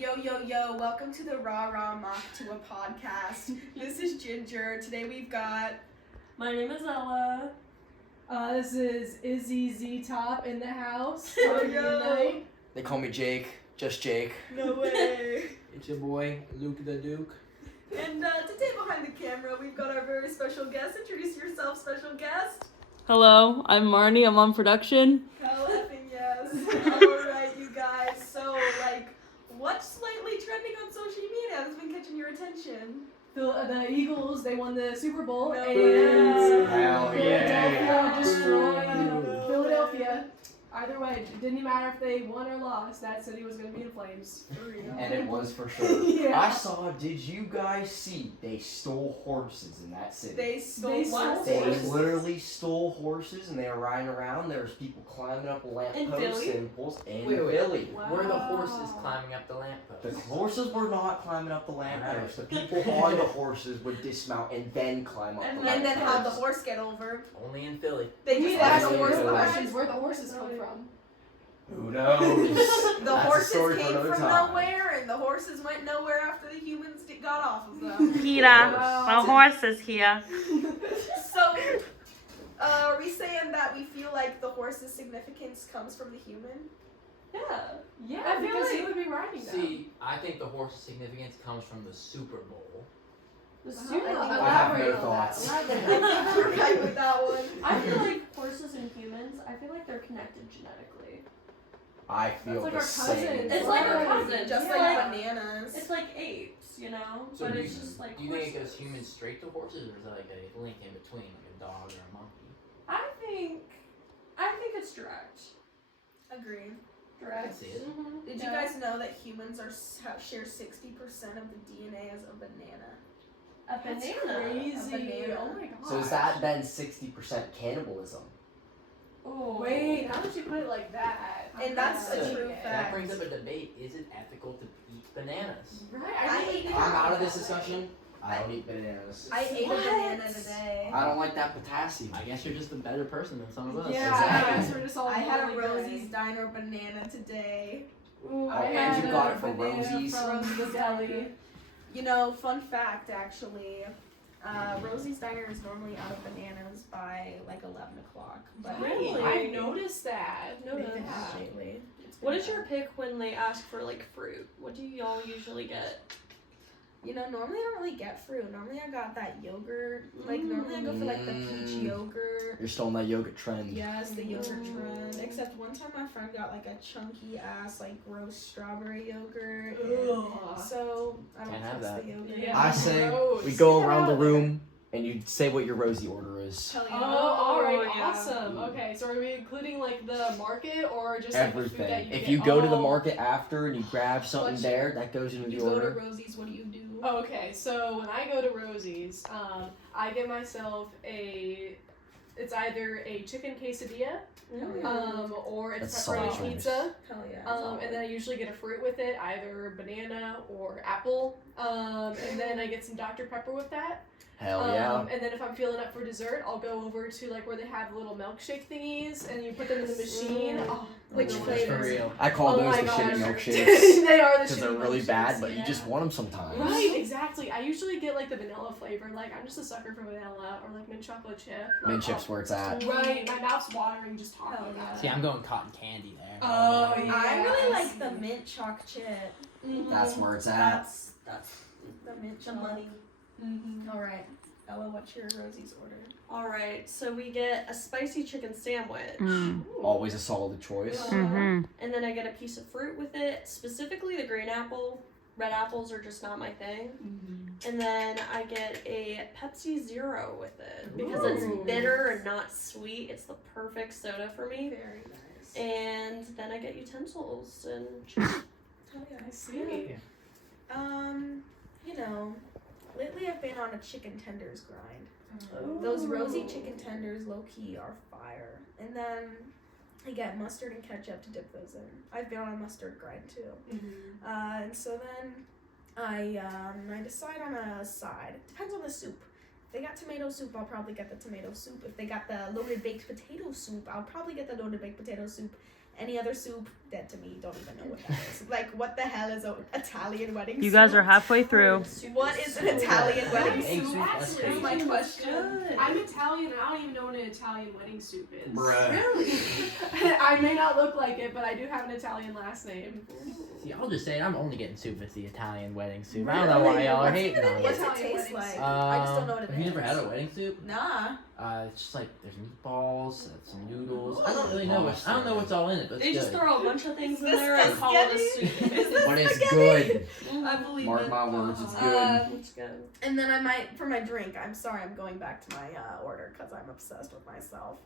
Yo, welcome to the Raramawk Tuah podcast. This is Ginger. Today we've got... My name is Ella. This is Izzy Z-Top in the house. Yo. They call me Jake, just Jake. No way. It's your boy, Luke the Duke. And today behind the camera we've got our very special guest. Introduce yourself, special guest. Hello, I'm Marnie. I'm on production. Hell effing yes. Alright, you guys. So, what's lately trending on social media that's been catching your attention? The Eagles, they won the Super Bowl, No and Hell Philadelphia yeah. destroyed Philadelphia. Either way, it didn't matter if they won or lost, that city was going to be in flames. For real. And it was for sure. Yeah. did you guys see they stole horses in that city? They stole They what? stole They horses? literally stole horses and they were riding around. There was people climbing up In lampposts Philly? and poles in Wait. Philly. Wow. Were the horses climbing up the lamppost? The horses were not climbing up the lampposts. The people on the horses would dismount and then climb up the And lampposts. then how'd the horse get over? Only in Philly. They We just need to ask had the a horse horse behind. questions where the horses come from. Who knows? The That's a horses story for came another from time. nowhere, and the horses went nowhere after the humans got off of them. Peter, Wow. the horse is here. So, are we saying that we feel like the horse's significance comes from the human? Yeah. Yeah, I feel because he like- would be riding them. See, I think the horse's significance comes from the Super Bowl. The I Super think Bowl. I have no Elaborate on thoughts. that. I think you're right with that one. I feel like horses and humans, I feel like they're connected genetically. I feel It's like the our same. cousins. It's like our Right. cousins. Just Yeah. like bananas. It's like apes, you know? So but do it's you, just like do you think it horses. goes humans straight to horses, or is that like a link in between, like a dog or a monkey? I think it's direct. Agreed. I Direct. see it. Mm-hmm. Did you guys know that humans share 60% of the DNA as a banana? A That's banana? crazy. A banana. Oh my god. So is that then 60% cannibalism? Oh. Wait, now that you put it like that. And that's a Yeah. true That fact. brings up a debate: is it ethical to eat bananas? Right, I I really ate think I'm about out of that this way. discussion. I don't eat bananas. I ate What? a banana today. I don't like that potassium. I guess you're just a better person than some of us. Yeah, Exactly. I guess we're just all I had a really Rosie's great. Diner banana today. Ooh, Oh, I and had you got a it from banana Rosie's? from the deli. You know, fun fact actually, Rosie's Diner is normally out of bananas by like 11 o'clock. But Really? I've noticed that. they've been Noticed. out lately. It's been What is bad. your pick when they ask for like fruit? What do y'all usually get? You know, normally I don't really get fruit. Normally I got that yogurt. Like, normally I go for like the peach yogurt. You're still on that yogurt trend. Yes, the yogurt trend. Except one time my friend got like a chunky ass, like gross strawberry yogurt. and Ugh. So I don't Can't have trust that. the yogurt. Yeah. I say Gross. we go Get around the out of there. room and you say what your Rosie order is. Hell Oh, yeah. alright, yeah. awesome. Okay, so are we including like the market or just like the food that Everything. you If get? you go to the Oh. market after and you grab something What's- there, that goes into You the go to order. Rosie's, what do you do? Okay, so when I go to Rosie's, I get myself it's either a chicken quesadilla, or it's That's pepperoni solid. pizza, Hell yeah. and then I usually get a fruit with it, either banana or apple, and then I get some Dr. Pepper with that. Hell yeah. And then if I'm feeling up for dessert, I'll go over to like where they have little milkshake thingies, and you put them in the machine. Oh, Which they're That's for flavors? real. I call Oh those my the gosh. shitty milkshakes They are the because shitty they're really milkshakes, bad, but you yeah. just want them sometimes. Right, exactly. I usually get like the vanilla flavor. Like I'm just a sucker for vanilla or like mint chocolate chip. Mint Like, chips where it's at. Right, my mouth's watering just talking Hell about yeah. See, I'm going cotton candy there. Oh, yeah. I really I like the see. mint choc chip. Mhm. That's where it's at. That's the mint choc. Mhm. All right, Ella, what's your Rosie's order? Alright, so we get a spicy chicken sandwich. Ooh. Always a solid choice. And then I get a piece of fruit with it, specifically the green apple. Red apples are just not my thing. Mhm. And then I get a Pepsi Zero with it because Ooh. it's bitter and not sweet. It's the perfect soda for me. Very nice. And then I get utensils and Hell yeah. I see. You know, lately I've been on a chicken tenders grind. Ooh. Those Rosie chicken tenders, low key, are fire. And then I get mustard and ketchup to dip those in. I've been on a mustard grind too. Mhm. And so then I decide on a side. It depends on the soup. If they got tomato soup, I'll probably get the tomato soup. If they got the loaded baked potato soup, I'll probably get the loaded baked potato soup. Any other soup, dead to me. Don't even know what that is. Like, what the hell is an Italian wedding soup? You guys are halfway through. What is an Italian wedding Wedding soup? soup, Actually, that's is my crazy. question. I'm Italian and I don't even know what an Italian wedding soup is. Bruh. Really? I may not look like it, but I do have an Italian last name. See, I'll just say I'm only getting soup with the Italian wedding soup. I don't know why y'all are hating on What's it. it taste like? I just don't know what it Have you is. never had a wedding soup? Nah. It's just like there's meatballs, some noodles. I don't really know I don't know what's all in it, but it's They just good. throw a bunch of things in This there and call it a soup. Is this But it's spaghetti? good. I believe Mark it. my words, it's good. It's good. And then I might, for my drink, I'm sorry, I'm going back to my order because I'm obsessed with myself.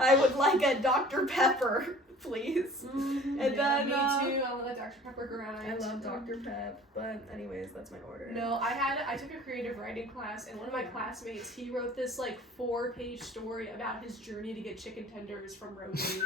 I would like a Dr. Pepper, please. Mm-hmm. And Yeah, then, me too. I love Dr. Pepper I love Dr. Pep, but anyways, that's my order. No, I took a creative writing class, and one of my classmates, he wrote this like 4-page story about his journey to get chicken tenders from Rosie's.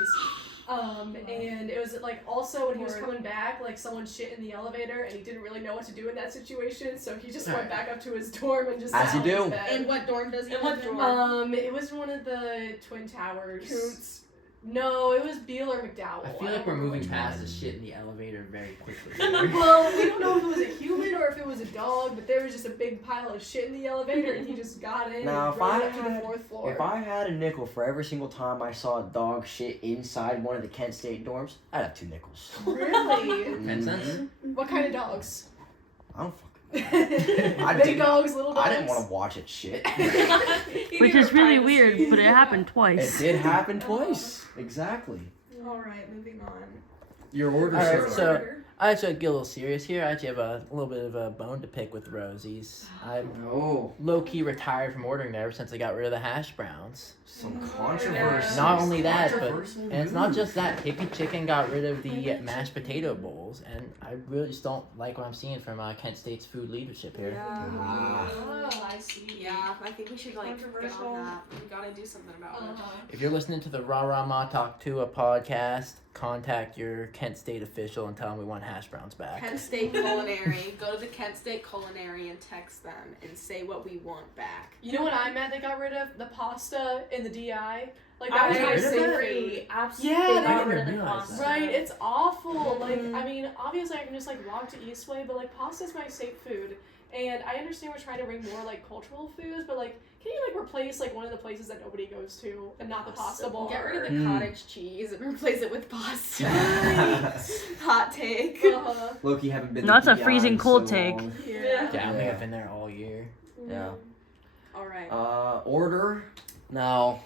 And it was like also when he was coming back, like someone shit in the elevator, and he didn't really know what to do in that situation, so he just went back up to his dorm and just As sat you on his do. bed. And what dorm does he And what live in? dorm? It was one of the Twin Towers. Coots. No, it was Beale or McDowell. I feel like we're moving past the shit in the elevator very quickly. Well, we don't know if it was a human or if it was a dog, but there was just a big pile of shit in the elevator, and he just got in Now, and if rode I up to the had- 4th floor. If I had a nickel for every single time I saw a dog shit inside one of the Kent State dorms, I'd have 2 nickels. Really? 10 cents? What kind of dogs? I don't fucking. Big dogs, little dogs. I didn't want to watch it shit. Which is really weird, but it happened It twice. did happen twice. Exactly. Alright, moving on. Your order, All right, sir. so- I actually get a little serious here. I actually have a little bit of a bone to pick with Rosie's. I'm Oh, low-key retired from ordering there ever since I got rid of the hash browns. some controversy. Not only that, but Controversial and it's not news. just that. Hippie Chicken got rid of the mashed potato bowls, and I really just don't like what I'm seeing from Kent State's food leadership here. Ah. Oh, I see. Yeah, I think we should like get Controversial. on that. We gotta do something about it. If you're listening to the Raramawk Tuah podcast, contact your Kent State official and tell them we want hash browns back. Kent State Culinary. Go to the Kent State Culinary and text them and say what we want back. You know what I meant? They got rid of the pasta in the DI. Like I that was was got my rid of safe agree. food. Absolutely. Yeah, They I got didn't rid of the realize pasta. that. Right, it's awful. Like, Mhm. I mean, obviously I can just like walk to Eastway, but like pasta's my safe food. And I understand we're trying to bring more like cultural foods, but like, can you like replace like one of the places that nobody goes to and not the pasta bar? Get rid of the Mm. cottage cheese and replace it with pasta. Hot take. Loki haven't been. No, that's to a PI freezing in cold so take. long. Yeah. Yeah, I think Yeah. I've been there all year. Yeah. Alright. Order. Now,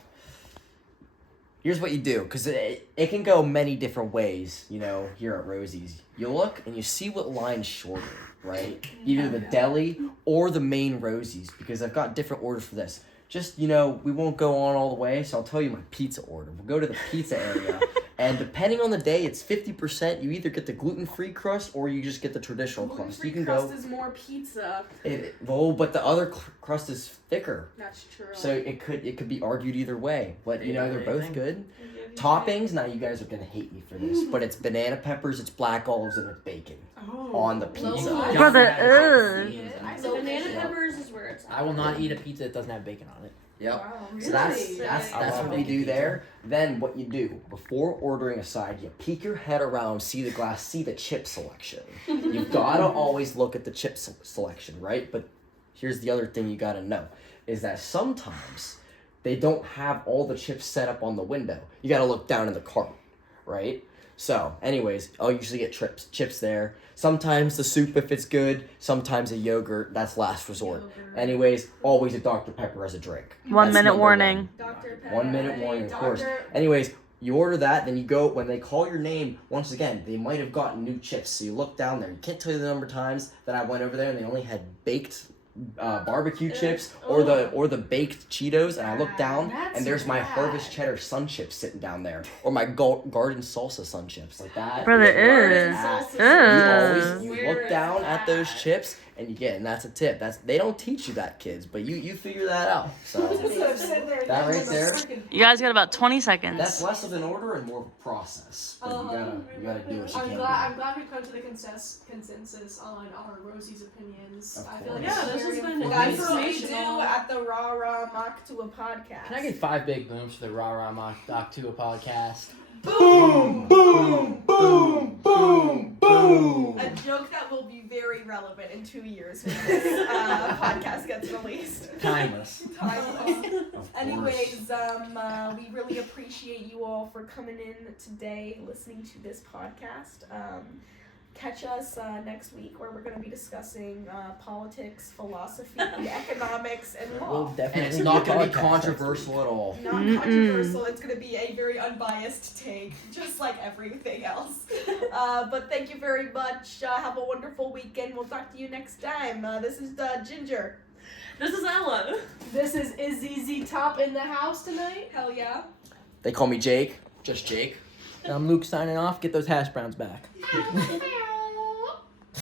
here's what you do, because it can go many different ways, you know, here at Rosie's. You look and you see what line's shorter, right? Either the deli or the main Rosie's, because I've got different orders for this. Just, you know, we won't go on all the way, so I'll tell you my pizza order. We'll go to the pizza area, and depending on the day, it's 50%. You either get the gluten-free crust or you just get the traditional crust. You can crust go. is more pizza. Well, but the other crust is thicker. That's true. So it could be argued either way, but you know they're both Anything? good. Toppings, now you guys are gonna hate me for this, but it's banana peppers, it's black olives, and it's bacon on the pizza. Low-key. Brother, I So banana Yeah. peppers is where it's at. I will not eat a pizza that doesn't have bacon on it. Yep. Wow, So that's Really? that's I that's love what we bacon do pizza. there. Then what you do before ordering a side, you peek your head around, see the glass, see the chip selection. You've gotta always look at the chip selection, right? But here's the other thing you gotta know is that sometimes they don't have all the chips set up on the window. You gotta look down in the cart, right? So, anyways, I'll usually get chips there. Sometimes the soup if it's good. Sometimes a yogurt. That's last resort. Anyways, always a Dr. Pepper as a drink. 1 That's minute number warning. one. Dr. Pepper. 1 minute warning, of course. Doctor- Anyways, you order that, then you go, when they call your name, once again, they might have gotten new chips, so you look down there. You can't tell you the number of times that I went over there and they only had baked barbecue chips or the baked Cheetos, and I look down That's and there's my bad. Harvest Cheddar Sun Chips sitting down there, or my garden salsa Sun Chips, like that. Brother, is ew. that. You Where look is down that? at those chips and you get, and that's a tip. They don't teach you that, kids, but you figure that out. So that right there. You guys got about 20 seconds. that's less of an order and more of a process. But you gotta do what you I'm can. glad we've come to the consensus on our Rosie's opinions. Of I feel like course. Yeah, it's this has very been important. That's what we do informational. at the Raramawk to a podcast. Can I get 5 big booms for the Raramawk Tuah podcast? Boom! Boom! Boom! Boom! Boom! A joke that will be very relevant in 2 years when this podcast gets released. Timeless. Timeless. Of Anyways, we really appreciate you all for coming in today, listening to this podcast. Catch us next week where we're going to be discussing politics, philosophy, economics, and law. We'll And definitely it's not do a going to be podcast next controversial at all. Not controversial. It's going to be a very unbiased take, just like everything else. But thank you very much. Have a wonderful weekend. We'll talk to you next time. This is Ginger. This is Ella. This is Izzy Top in the house tonight. Hell yeah. They call me Jake. Just Jake. week. I'm Luke signing off. Get those hash browns back.